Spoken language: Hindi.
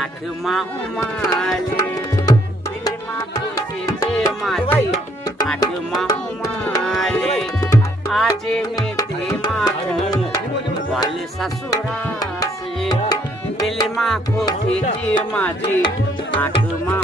आठमा उमाले दिलमा खुशीचे माझी आठमा उमाले आज मी ते माखू वाले ससुरासे दिलमा खुशीची माझी आठमा